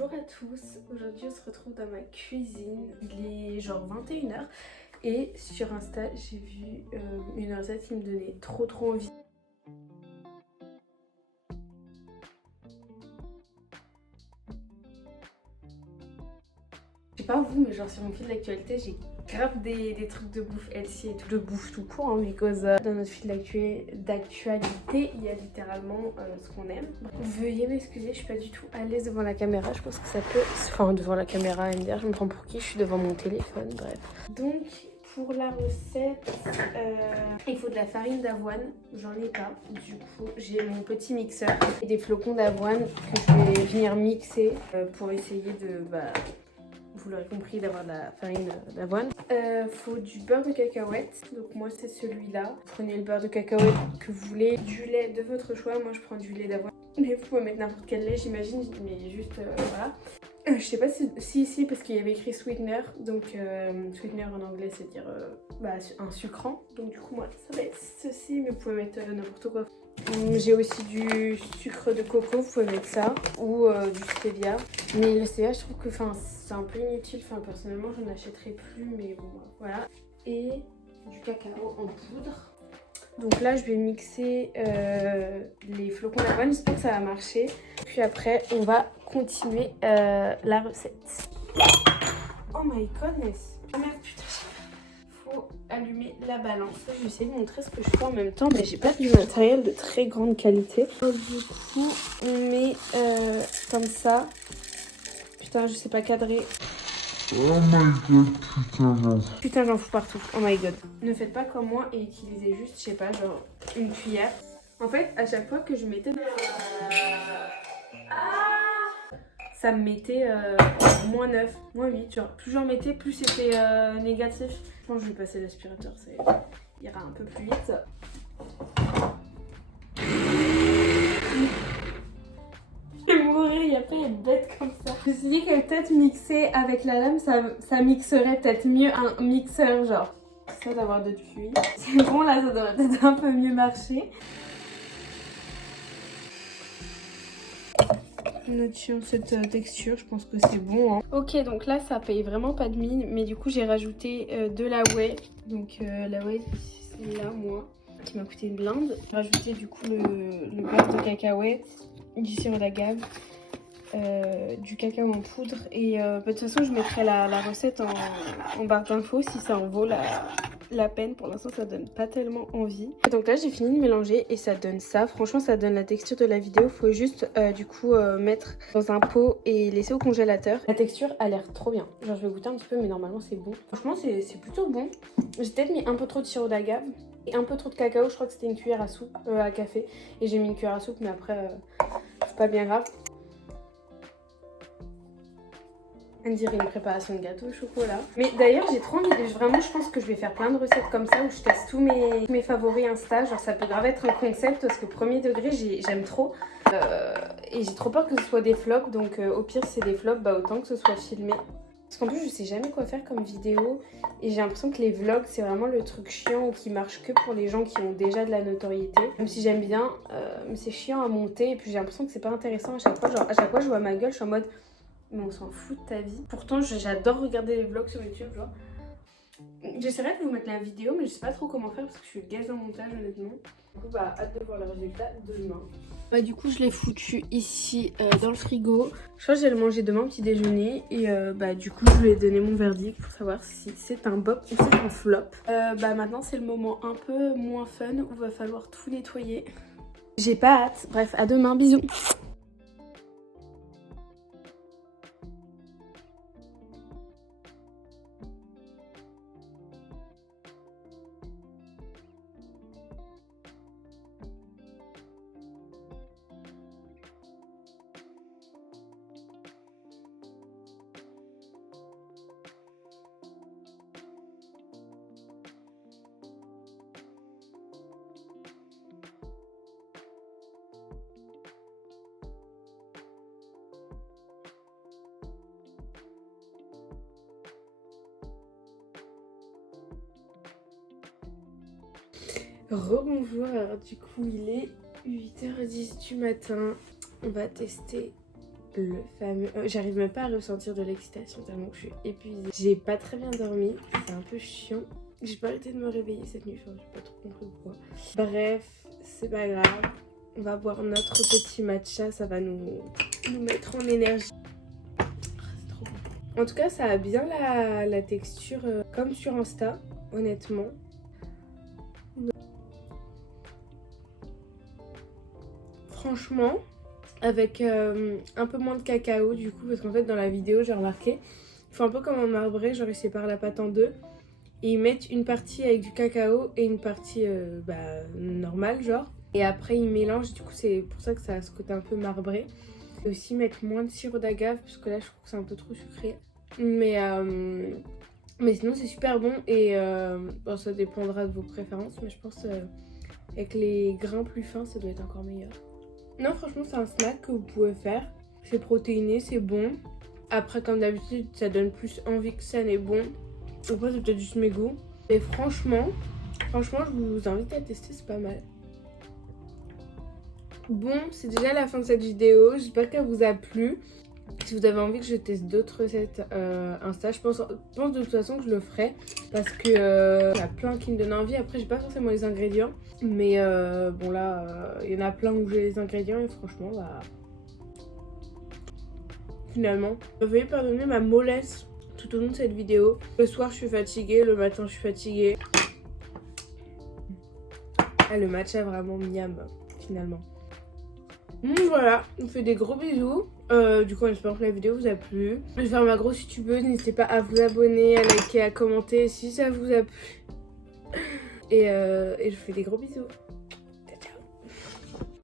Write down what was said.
Bonjour à tous, aujourd'hui on se retrouve dans ma cuisine, il est genre 21h et sur Insta j'ai vu une recette qui me donnait trop envie. Je sais pas vous mais genre sur mon fil d'actualité j'ai grave des trucs de bouffe healthy et tout, de bouffe tout court hein, because dans notre fil d'actualité il y a littéralement ce qu'on aime. Veuillez m'excuser, je suis pas du tout à l'aise devant la caméra, je pense que ça peut... Enfin devant la caméra à me dire, je me prends pour qui, je suis devant mon téléphone, bref. Donc pour la recette, il faut de la farine d'avoine, j'en ai pas, du coup j'ai mon petit mixeur et des flocons d'avoine que je vais venir mixer pour essayer de... vous l'aurez compris, d'avoir de la farine d'avoine. Faut du beurre de cacahuète. Donc moi c'est celui-là. Prenez le beurre de cacahuète que vous voulez. Du lait de votre choix. Moi je prends du lait d'avoine. Mais vous pouvez mettre n'importe quel lait j'imagine. Mais juste voilà. Je sais pas si parce qu'il y avait écrit sweetener. Donc sweetener en anglais c'est dire un sucrant. Donc du coup moi ça va être ceci. Mais vous pouvez mettre n'importe quoi. J'ai aussi du sucre de coco, vous pouvez mettre ça, ou du stevia. Mais le stevia, je trouve que c'est un peu inutile. Personnellement, je n'en achèterai plus, mais bon, voilà. Et du cacao en poudre. Donc là, je vais mixer les flocons d'avoine. J'espère que ça va marcher. Puis après, on va continuer la recette. Oh my goodness! Ah merde, putain! Allumer la balance. Je vais essayer de montrer ce que je fais en même temps, mais j'ai pas du matériel de très grande qualité. Donc, du coup, on met comme ça. Putain, je sais pas cadrer. Oh my god, putain, Putain, j'en fous partout. Oh my god. Ne faites pas comme moi et utilisez juste, je sais pas, genre une cuillère. En fait, à chaque fois que je mettais... ça me mettait moins 9, moins 8. Genre, plus j'en mettais, plus c'était négatif. Je pense que je vais passer l'aspirateur, ça ira un peu plus vite. Je vais mourir, il n'y a pas être bête comme ça. Je me suis dit que peut-être mixer avec la lame, ça mixerait peut-être mieux un mixeur, genre. Ça d'avoir d'autres cuits. C'est bon, là, ça devrait peut-être un peu mieux marcher. Notions cette texture, je pense que c'est bon. Hein. Ok, donc là, ça paye vraiment pas de mine, mais du coup, j'ai rajouté de la whey. Donc la whey, c'est là, moi, qui m'a coûté une blinde. J'ai rajouté du coup le beurre de cacahuète, du sirop d'agave. Du cacao en poudre et de toute façon je mettrai la recette en barre d'infos si ça en vaut la peine. Pour l'instant ça donne pas tellement envie. Donc là j'ai fini de mélanger et ça donne ça. Franchement ça donne la texture de la vidéo. Faut juste du coup mettre dans un pot et laisser au congélateur. La texture a l'air trop bien. Genre je vais goûter un petit peu mais normalement c'est bon. Franchement c'est plutôt bon. J'ai peut-être mis un peu trop de sirop d'agave et un peu trop de cacao. Je crois que c'était une cuillère à soupe à café et j'ai mis une cuillère à soupe mais après c'est pas bien grave. On dirait une préparation de gâteau au chocolat. Mais d'ailleurs, j'ai trop envie. Vraiment, je pense que je vais faire plein de recettes comme ça où je teste tous mes favoris Insta. Genre, ça peut grave être un concept parce que premier degré, j'aime trop. Et j'ai trop peur que ce soit des flops. Donc, au pire, si c'est des flops, autant que ce soit filmé. Parce qu'en plus, je sais jamais quoi faire comme vidéo. Et j'ai l'impression que les vlogs, c'est vraiment le truc chiant ou qui marche que pour les gens qui ont déjà de la notoriété. Même si j'aime bien, mais c'est chiant à monter. Et puis, j'ai l'impression que c'est pas intéressant à chaque fois. Genre, à chaque fois, je vois ma gueule, je suis en mode... Mais on s'en fout de ta vie. Pourtant, j'adore regarder les vlogs sur YouTube, genre. J'essaierai de vous mettre la vidéo, mais je sais pas trop comment faire parce que je suis gaze en montage, honnêtement. Du coup, hâte de voir le résultat demain. Du coup, je l'ai foutu ici dans le frigo. Je crois que je vais le manger demain au petit déjeuner. Et du coup, je lui ai donné mon verdict pour savoir si c'est un bop ou c'est un flop. Maintenant, c'est le moment un peu moins fun où il va falloir tout nettoyer. J'ai pas hâte. Bref, à demain, bisous. Rebonjour, alors du coup il est 8h10 du matin. On va tester le fameux... j'arrive même pas à ressentir de l'excitation tellement que je suis épuisée. J'ai pas très bien dormi, c'est un peu chiant. J'ai pas arrêté de me réveiller cette nuit, enfin j'ai pas trop compris pourquoi. Bref, c'est pas grave. On va boire notre petit matcha, ça va nous mettre en énergie. C'est trop bon. En tout cas, ça a bien la texture comme sur Insta, honnêtement. Franchement, avec un peu moins de cacao du coup, parce qu'en fait dans la vidéo j'ai remarqué, ils font un peu comme un marbré, genre ils séparent la pâte en deux. Et ils mettent une partie avec du cacao et une partie normale genre. Et après ils mélangent, du coup c'est pour ça que ça a ce côté un peu marbré. Et aussi mettre moins de sirop d'agave parce que là je trouve que c'est un peu trop sucré. Mais sinon c'est super bon et bon, ça dépendra de vos préférences. Mais je pense avec les grains plus fins ça doit être encore meilleur. Non franchement c'est un snack que vous pouvez faire. C'est protéiné, c'est bon. Après comme d'habitude ça donne plus envie que ça n'est bon. Après c'est peut-être juste mes goûts. Et franchement je vous invite à tester, c'est pas mal. Bon, c'est déjà la fin de cette vidéo. J'espère qu'elle vous a plu. Si vous avez envie que je teste d'autres recettes Insta, je pense de toute façon que je le ferai. Parce que y a plein qui me donnent envie. Après j'ai pas forcément les ingrédients. Mais bon là, il y en a plein où j'ai les ingrédients. Et franchement, bah... Finalement, veuillez pardonner ma mollesse tout au long de cette vidéo. Le soir je suis fatiguée, le matin je suis fatiguée. Ah, le matcha vraiment miam finalement. Voilà, on fait des gros bisous. Du coup j'espère que la vidéo vous a plu. Je vais faire ma grosse youtubeuse, n'hésitez pas à vous abonner, à liker, à commenter si ça vous a plu. Et je vous fais des gros bisous.